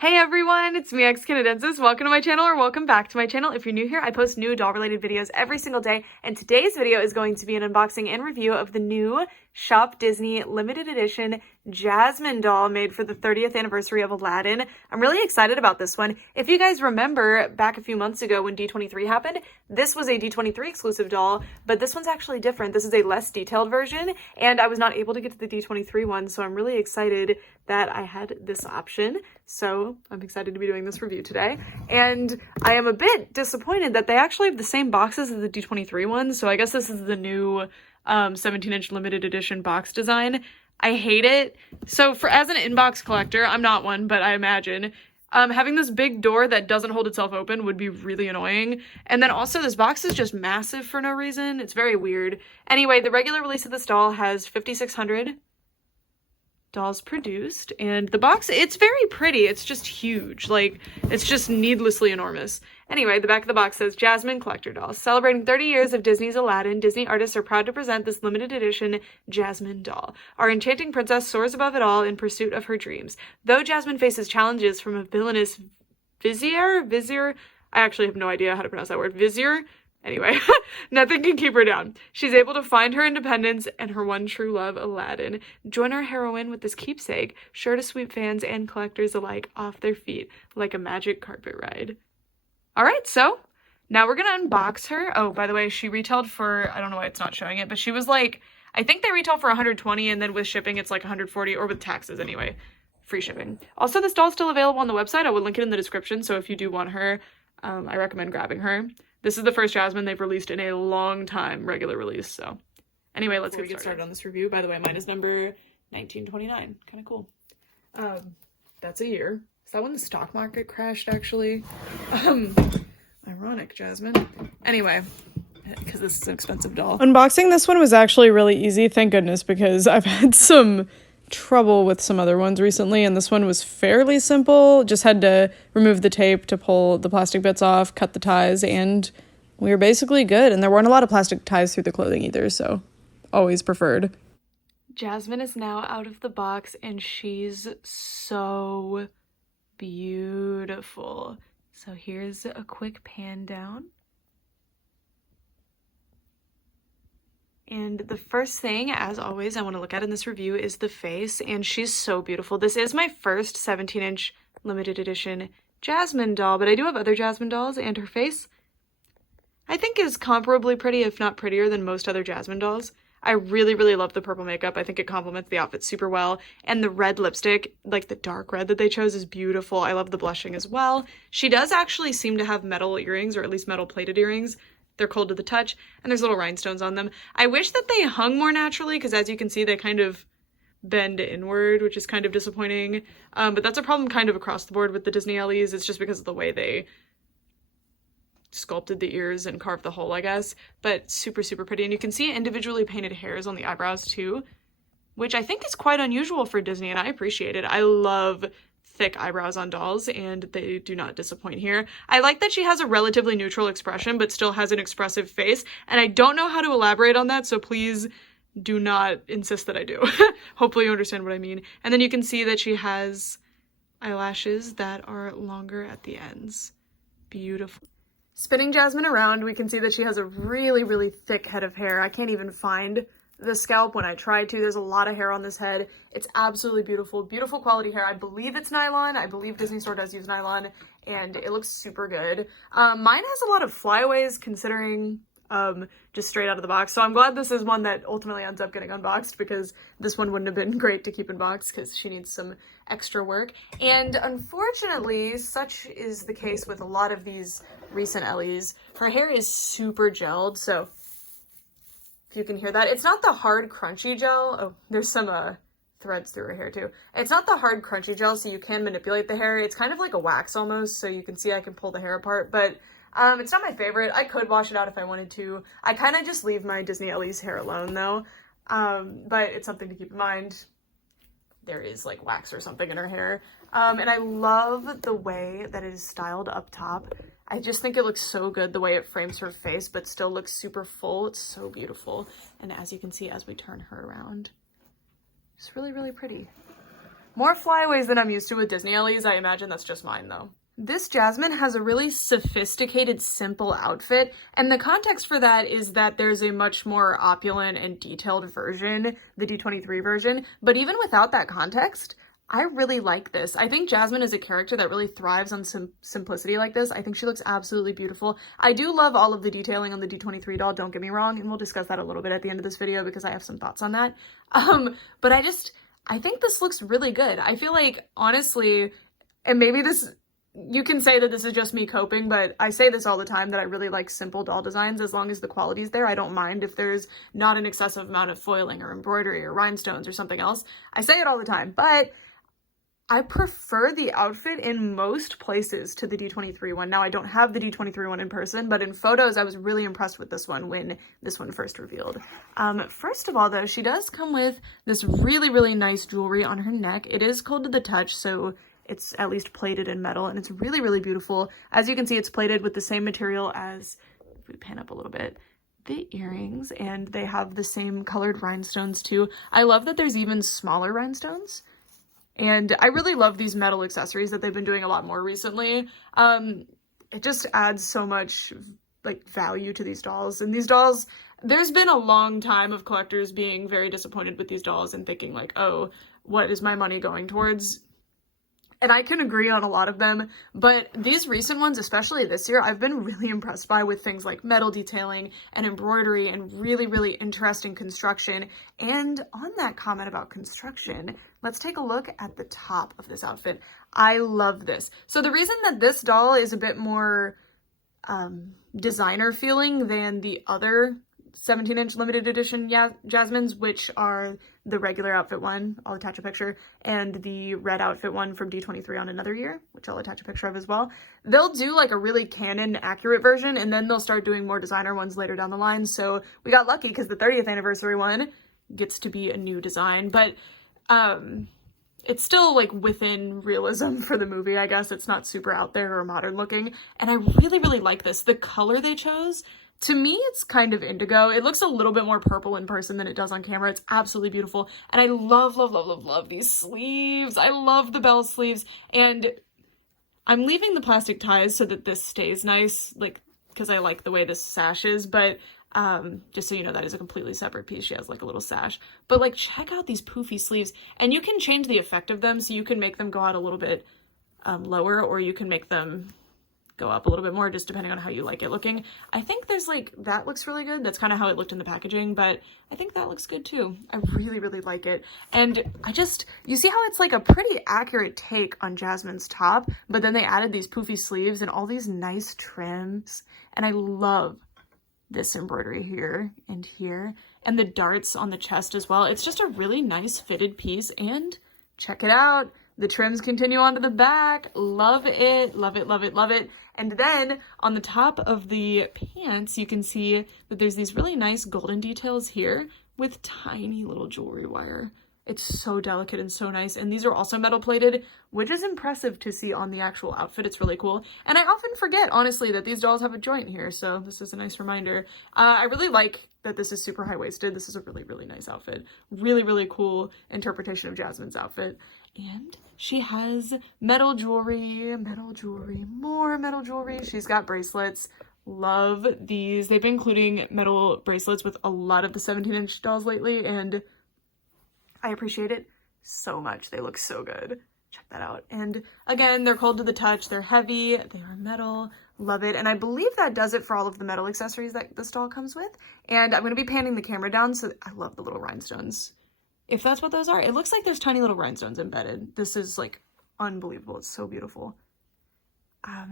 Hey everyone, it's me, Canadensis. Welcome to my channel, or welcome back to my channel. If you're new here, I post new doll-related videos every single day, and today's video is going to be an unboxing and review of the new Shop Disney limited edition Jasmine doll made for the 30th anniversary of Aladdin. I'm really excited about this one. If you guys remember back a few months ago when D23 happened, this was a D23 exclusive doll, but this one's actually different. This is a less detailed version, and I was not able to get to the D23 one, so I'm really excited that I had this option. So I'm excited to be doing this review today. And I am a bit disappointed that they actually have the same boxes as the D23 ones. So I guess this is the new 17-inch limited edition box design. I hate it. So as an inbox collector, I'm not one, but I imagine having this big door that doesn't hold itself open would be really annoying. And then also this box is just massive for no reason. It's very weird. Anyway, the regular release of this doll has 5,600 dolls produced, and the box, it's very pretty. It's just huge. Like, it's just needlessly enormous. Anyway, the back of the box says Jasmine Collector Dolls. Celebrating 30 years of Disney's Aladdin, Disney artists are proud to present this limited edition Jasmine doll. Our enchanting princess soars above it all in pursuit of her dreams. Though Jasmine faces challenges from a villainous vizier, I actually have no idea how to pronounce that word, vizier. Anyway, nothing can keep her down. She's able to find her independence and her one true love, Aladdin. Join our heroine with this keepsake, sure to sweep fans and collectors alike off their feet like a magic carpet ride. Alright, so now we're gonna unbox her. Oh, by the way, she retailed for, I don't know why it's not showing it, but she was like, I think they retail for 120, and then with shipping it's like 140, or with taxes anyway. Free shipping. Also, this doll's still available on the website. I will link it in the description, so if you do want her, I recommend grabbing her. This is the first Jasmine they've released in a long time, regular release, so. Anyway, let's get started on this review. By the way, mine is number 1929. Kind of cool. That's a year. Is that when the stock market crashed, actually? Ironic, Jasmine. Anyway, because this is an expensive doll. Unboxing this one was actually really easy, thank goodness, because I've had some trouble with some other ones recently, and this one was fairly simple. Just had to remove the tape to pull the plastic bits off, cut the ties, and we were basically good. And there weren't a lot of plastic ties through the clothing either, so always preferred. Jasmine is now out of the box, and she's so beautiful. So here's a quick pan down. And the first thing, as always, I want to look at in this review is the face, and she's so beautiful. This is my first 17-inch limited edition Jasmine doll, but I do have other Jasmine dolls, and her face, I think, is comparably pretty, if not prettier, than most other Jasmine dolls. I really, really love the purple makeup. I think it complements the outfit super well, and the red lipstick, like the dark red that they chose, is beautiful. I love the blushing as well. She does actually seem to have metal earrings, or at least metal plated earrings. They're cold to the touch, and there's little rhinestones on them. I wish that they hung more naturally, because as you can see, they kind of bend inward, which is kind of disappointing. But that's a problem kind of across the board with the Disney LEs. It's just because of the way they sculpted the ears and carved the hole, I guess. But super, super pretty. And you can see individually painted hairs on the eyebrows too, which I think is quite unusual for Disney, and I appreciate it. I love thick eyebrows on dolls, and they do not disappoint here. I like that she has a relatively neutral expression, but still has an expressive face, and I don't know how to elaborate on that, so please do not insist that I do. Hopefully you understand what I mean. And then you can see that she has eyelashes that are longer at the ends. Beautiful. Spinning Jasmine around, we can see that she has a really, really thick head of hair. I can't even find the scalp when I tried to. There's a lot of hair on this head. It's absolutely beautiful. Beautiful quality hair. I believe it's nylon. I believe Disney Store does use nylon, and it looks super good. Mine has a lot of flyaways, considering just straight out of the box. So I'm glad this is one that ultimately ends up getting unboxed, because this one wouldn't have been great to keep in box because she needs some extra work. And unfortunately, such is the case with a lot of these recent LEs. Her hair is super gelled, so if you can hear that. It's not the hard, crunchy gel. Oh, there's some threads through her hair too. It's not the hard, crunchy gel, so you can manipulate the hair. It's kind of like a wax almost, so you can see I can pull the hair apart, but it's not my favorite. I could wash it out if I wanted to. I kind of just leave my Disney Ellie's hair alone though, but it's something to keep in mind. There is like wax or something in her hair. And I love the way that it is styled up top. I just think it looks so good the way it frames her face, but still looks super full. It's so beautiful. And as you can see, as we turn her around, it's really, really pretty. More flyaways than I'm used to with Disney Ellies. I imagine that's just mine though. This Jasmine has a really sophisticated, simple outfit, and the context for that is that there's a much more opulent and detailed version, the D23 version, but even without that context, I really like this. I think Jasmine is a character that really thrives on simplicity like this. I think she looks absolutely beautiful. I do love all of the detailing on the D23 doll, don't get me wrong, and we'll discuss that a little bit at the end of this video because I have some thoughts on that. But I think this looks really good. I feel like, honestly, and maybe this, you can say that this is just me coping, but I say this all the time that I really like simple doll designs. As long as the quality's there, I don't mind if there's not an excessive amount of foiling or embroidery or rhinestones or something else. I say it all the time, but I prefer the outfit in most places to the D23 one. Now, I don't have the D23 one in person, but in photos, I was really impressed with this one when this one first revealed. First of all, though, she does come with this really, really nice jewelry on her neck. It is cold to the touch, so it's at least plated in metal, and it's really, really beautiful. As you can see, it's plated with the same material as, if we pan up a little bit, the earrings, and they have the same colored rhinestones too. I love that there's even smaller rhinestones. And I really love these metal accessories that they've been doing a lot more recently. It just adds so much like value to these dolls. And these dolls, there's been a long time of collectors being very disappointed with these dolls and thinking like, oh, what is my money going towards? And I can agree on a lot of them, but these recent ones, especially this year, I've been really impressed by with things like metal detailing and embroidery and really, really interesting construction. And on that comment about construction, let's take a look at the top of this outfit. I love this. So the reason that this doll is a bit more designer feeling than the other 17-inch limited edition Jasmines, which are the regular outfit one, I'll attach a picture, and the red outfit one from D23 on another year, which I'll attach a picture of as well. They'll do like a really canon accurate version, and then they'll start doing more designer ones later down the line. So we got lucky because the 30th anniversary one gets to be a new design, but it's still like within realism for the movie, I guess. It's not super out there or modern looking, and I really, really like this. The color they chose, to me, it's kind of indigo. It looks a little bit more purple in person than it does on camera. It's absolutely beautiful. And I love, love, love, love, love these sleeves. I love the bell sleeves. And I'm leaving the plastic ties so that this stays nice, like, because I like the way this sash is. But just so you know, that is a completely separate piece. She has like a little sash. But like, check out these poofy sleeves. And you can change the effect of them. So you can make them go out a little bit lower, or you can make them go up a little bit more, just depending on how you like it looking. I think there's like, that looks really good. That's kind of how it looked in the packaging, but I think that looks good too. I really, really like it. And you see how it's like a pretty accurate take on Jasmine's top, but then they added these poofy sleeves and all these nice trims. And I love this embroidery here and here, and the darts on the chest as well. It's just a really nice fitted piece, and check it out. The trims continue onto the back. Love it, love it, love it, love it. And then on the top of the pants, you can see that there's these really nice golden details here with tiny little jewelry wire. It's so delicate and so nice. And these are also metal plated, which is impressive to see on the actual outfit. It's really cool. And I often forget, honestly, that these dolls have a joint here. So this is a nice reminder. I really like that this is super high-waisted. This is a really, really nice outfit. Really, really cool interpretation of Jasmine's outfit. And she has metal jewelry, more metal jewelry. She's got bracelets. Love these. They've been including metal bracelets with a lot of the 17-inch dolls lately, and I appreciate it so much. They look so good. Check that out. And again, they're cold to the touch. They're heavy. They are metal. Love it. And I believe that does it for all of the metal accessories that this doll comes with. And I'm going to be panning the camera down, so I love the little rhinestones. If that's what those are, it looks like there's tiny little rhinestones embedded. This is like unbelievable. It's so beautiful.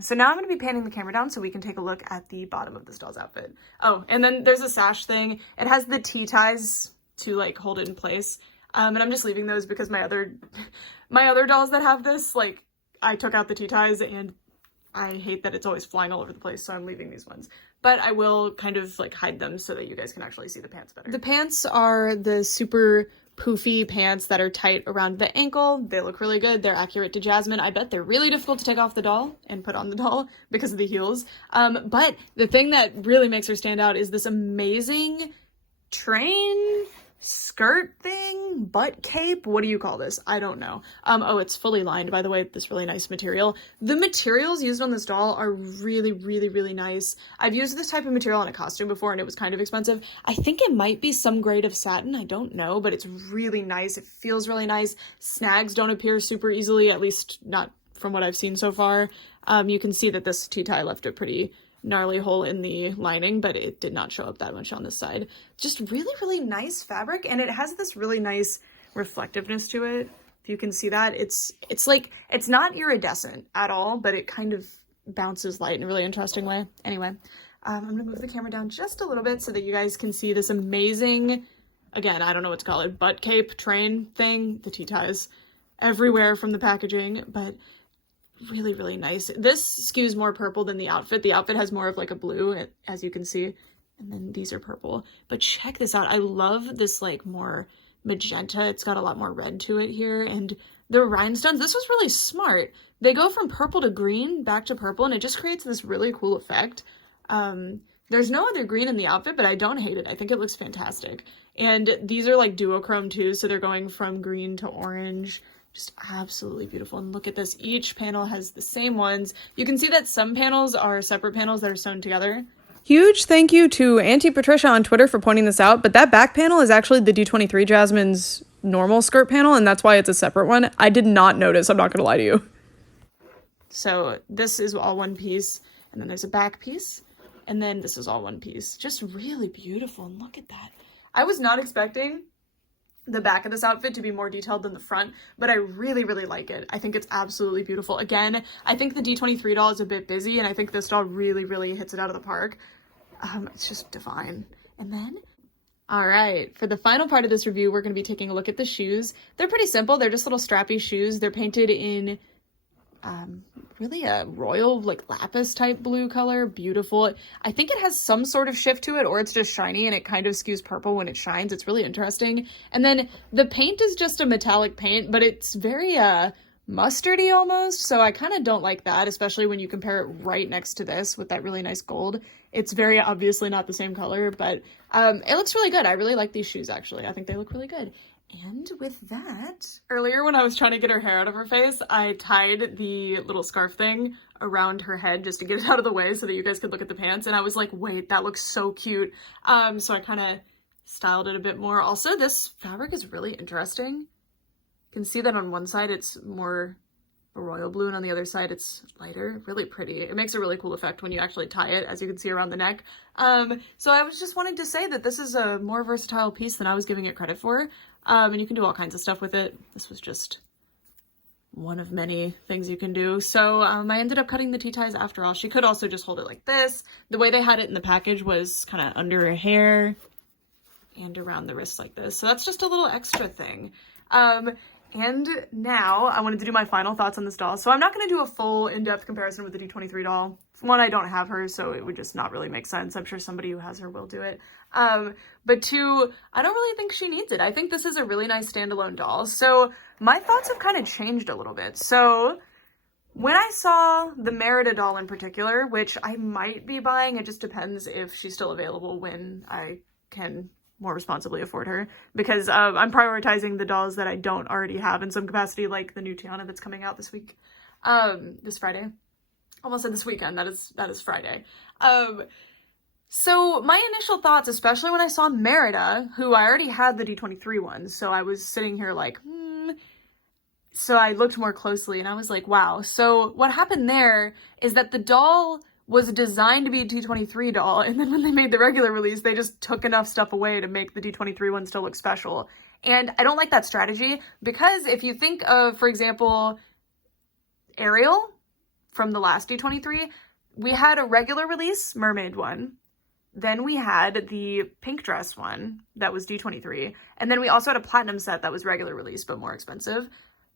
So now I'm going to be panning the camera down so we can take a look at the bottom of this doll's outfit. Oh, and then there's a sash thing. It has the T-ties to like hold it in place. And I'm just leaving those because my other dolls that have this, like, I took out the T-ties and I hate that it's always flying all over the place, so I'm leaving these ones. But I will kind of like hide them so that you guys can actually see the pants better. The pants are the super poofy pants that are tight around the ankle. They look really good. They're accurate to Jasmine. I bet they're really difficult to take off the doll and put on the doll because of the heels. But the thing that really makes her stand out is this amazing train skirt thing, butt cape. What do you call this? I don't know. Oh, it's fully lined, by the way, this really nice material. The materials used on this doll are really, really, really nice. I've used this type of material on a costume before and it was kind of expensive. I think it might be some grade of satin. I don't know, but it's really nice. It feels really nice. Snags don't appear super easily, at least not from what I've seen so far. You can see that this tea tie left a pretty gnarly hole in the lining, but it did not show up that much on this side. Just really, really nice fabric, and it has this really nice reflectiveness to it. If you can see that, it's like, it's not iridescent at all, but it kind of bounces light in a really interesting way. Anyway, I'm gonna move the camera down just a little bit so that you guys can see this amazing, again, I don't know what to call it, butt cape train thing. The tea ties everywhere from the packaging, but really, really nice. This skews more purple than the outfit. The outfit has more of like a blue, as you can see, and then these are purple. But check this out. I love this like more magenta. It's got a lot more red to it here, and the rhinestones, this was really smart. They go from purple to green, back to purple, and it just creates this really cool effect. There's no other green in the outfit, but I don't hate it. I think it looks fantastic. And these are like duochrome too, so they're going from green to orange. Just absolutely beautiful. And look at this. Each panel has the same ones. You can see that some panels are separate panels that are sewn together. Huge thank you to Auntie Patricia on Twitter for pointing this out, but that back panel is actually the D23 Jasmine's normal skirt panel, and that's why it's a separate one. I did not notice, I'm not gonna lie to you. So this is all one piece, and then there's a back piece, and then this is all one piece. Just really beautiful, and look at that. I was not expecting the back of this outfit to be more detailed than the front, but I really, really like it. I think it's absolutely beautiful. Again, I think the D23 doll is a bit busy, and I think this doll really, really hits it out of the park. It's just divine. And then, all right, for the final part of this review, we're going to be taking a look at the shoes. They're pretty simple. They're just little strappy shoes. They're painted in really a royal, like lapis type blue color. Beautiful. I think it has some sort of shift to it, or it's just shiny and it kind of skews purple when it shines. It's really interesting. And then the paint is just a metallic paint, but it's very mustardy almost, so I kind of don't like that, especially when you compare it right next to this with that really nice gold. It's very obviously not the same color, but it looks really good. I really like these shoes, actually. I think they look really good. And with that, earlier when I was trying to get her hair out of her face, I tied the little scarf thing around her head just to get it out of the way so that you guys could look at the pants. And I was like, wait, that looks so cute. So I kind of styled it a bit more. Also, this fabric is really interesting. You can see that on one side it's more a royal blue, and on the other side it's lighter. Really pretty. It makes a really cool effect when you actually tie it, as you can see around the neck. So I was just wanting to say that this is a more versatile piece than I was giving it credit for. And you can do all kinds of stuff with it. This was just one of many things you can do. So I ended up cutting the tea ties after all. She could also just hold it like this. The way they had it in the package was kind of under her hair and around the wrist like this. So that's just a little extra thing. And now I wanted to do my final thoughts on this doll. So I'm not going to do a full in-depth comparison with the D23 doll. One, I don't have her, so it would just not really make sense. I'm sure somebody who has her will do it. But two, I don't really think she needs it. I think this is a really nice standalone doll. So my thoughts have kind of changed a little bit. So when I saw the Merida doll in particular, which I might be buying, it just depends if she's still available when I can more responsibly afford her, because I'm prioritizing the dolls that I don't already have in some capacity, like the new Tiana that's coming out this week, this Friday. Almost said this weekend. That is Friday. So my initial thoughts, especially when I saw Merida, who I already had the D23 one, so I was sitting here like, So I looked more closely and I was like, wow. So what happened there is that the doll was designed to be a D23 doll, and then when they made the regular release, they just took enough stuff away to make the D23 one still look special. And I don't like that strategy, because if you think of, for example, Ariel from the last D23, we had a regular release mermaid one, then we had the pink dress one that was D23, and then we also had a platinum set that was regular release but more expensive.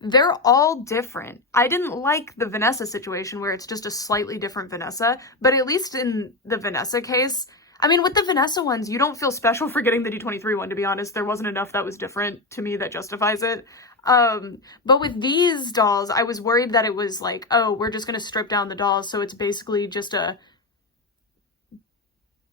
They're all different. I didn't like the Vanessa situation where it's just a slightly different Vanessa, but at least in the Vanessa case, I mean, with the Vanessa ones, you don't feel special for getting the D23 one, to be honest. There wasn't enough that was different to me that justifies it. But with these dolls, I was worried that it was like, oh, we're just going to strip down the dolls, so it's basically just a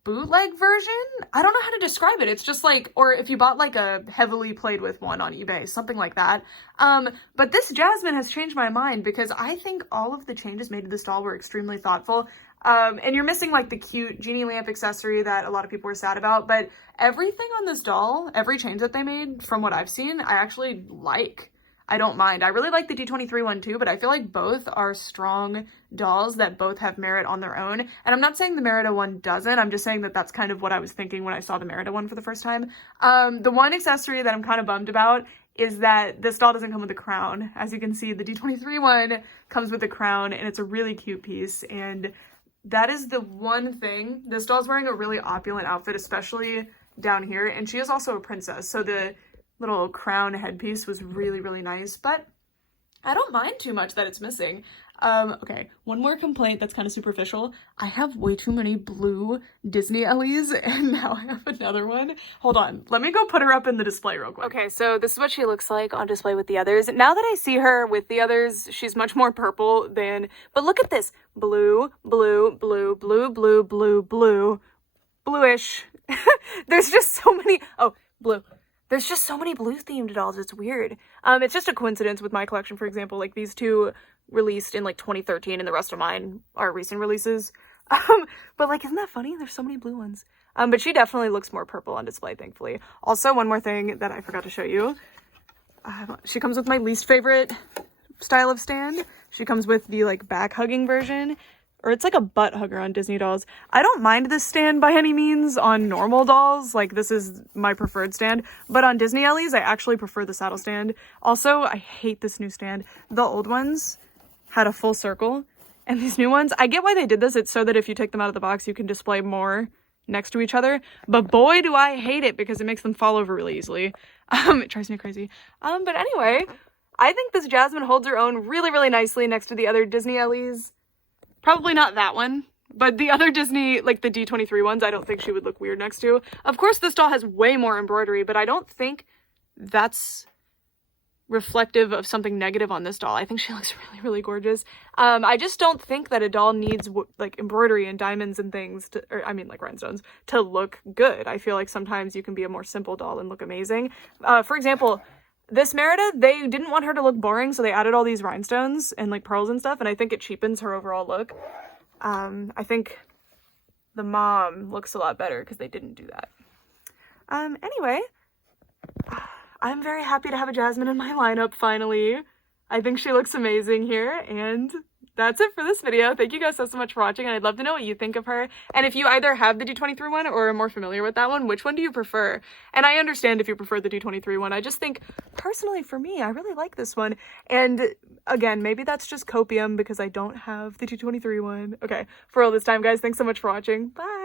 bootleg version. I don't know how to describe it. It's just like, or if you bought like a heavily played with one on eBay, something like that. But this Jasmine has changed my mind because I think all of the changes made to this doll were extremely thoughtful. And you're missing like the cute genie lamp accessory that a lot of people were sad about, but everything on this doll, every change that they made from what I've seen, I actually like. I don't mind. I really like the D23 one too, but I feel like both are strong dolls that both have merit on their own. And I'm not saying the Merida one doesn't. I'm just saying that that's kind of what I was thinking when I saw the Merida one for the first time. The one accessory that I'm kind of bummed about is that this doll doesn't come with a crown. As you can see, the D23 one comes with a crown, and it's a really cute piece. And that is the one thing. This doll's wearing a really opulent outfit, especially down here. And she is also a princess, so the little crown headpiece was really, really nice, but I don't mind too much that it's missing. Okay, one more complaint that's kind of superficial. I have way too many blue Disney Ellies, and now I have another one. Hold on, let me go put her up in the display real quick. Okay, so this is what she looks like on display with the others. Now that I see her with the others, she's much more purple than, but look at this. Blue, blue, blue, blue, blue, blue, blue, bluish. There's just so many, oh, blue. There's just so many blue themed dolls. It's weird. It's just a coincidence with my collection, for example. Like these two released in like 2013 and the rest of mine are recent releases. But like, isn't that funny? There's so many blue ones. But she definitely looks more purple on display, thankfully. Also, one more thing that I forgot to show you. She comes with my least favorite style of stand. She comes with the like back hugging version. Or it's like a butt hugger on Disney dolls. I don't mind this stand by any means on normal dolls. Like, this is my preferred stand. But on Disney Ellies, I actually prefer the saddle stand. Also, I hate this new stand. The old ones had a full circle. And these new ones, I get why they did this. It's so that if you take them out of the box, you can display more next to each other. But boy, do I hate it because it makes them fall over really easily. It drives me crazy. But anyway, I think this Jasmine holds her own really, really nicely next to the other Disney Ellies. Probably not that one, but the other Disney, like the D23 ones, I don't think she would look weird next to. Of course, this doll has way more embroidery, but I don't think that's reflective of something negative on this doll. I think she looks really, really gorgeous. I just don't think that a doll needs like embroidery and diamonds and things to, or I mean like rhinestones, to look good. I feel like sometimes you can be a more simple doll and look amazing. For example, this Merida, they didn't want her to look boring, so they added all these rhinestones and like pearls and stuff, and I think it cheapens her overall look. I think the mom looks a lot better because they didn't do that. Anyway, I'm very happy to have a Jasmine in my lineup finally. I think she looks amazing here, and that's it for this video. Thank you guys so much for watching, and I'd love to know what you think of her. And if you either have the D23 one or are more familiar with that one, which one do you prefer? And I understand if you prefer the D23 one. I just think, personally for me, I really like this one. And again, maybe that's just copium because I don't have the D23 one. Okay, for all this time, guys, thanks so much for watching. Bye!